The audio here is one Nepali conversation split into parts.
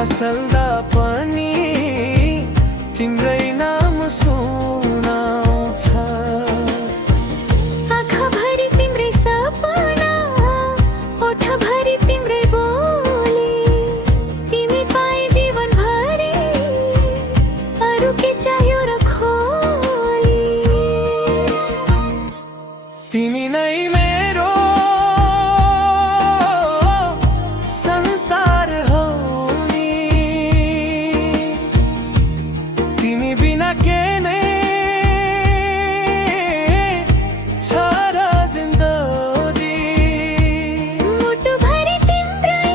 नसल्दा पनि तिम्रै नाम सुनाउँछ। आँखाभरि तिम्रै सपना, ओठभरि तिम्रै बोली, तिमी पाए जीवनभरि अरू के चाहियो र खोली। तिमी नै मेरो संसार हो नि, तिमी बिना के नै छ र जिन्दगी। मुटुभरि तिम्रै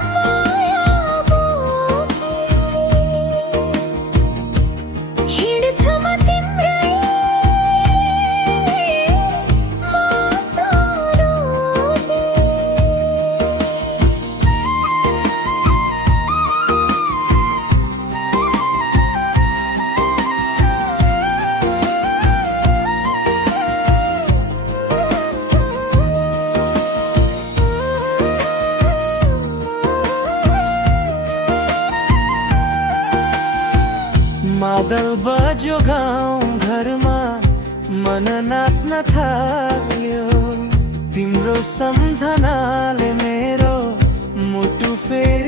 माया बोकी, हिँड्छु म तिम्रै माटो रोजी। मादल बज्यो गाउँ घरमा, मन नाच्न थाल्यो। तिम्रो सम्झनाले मेरो मुटु फेरि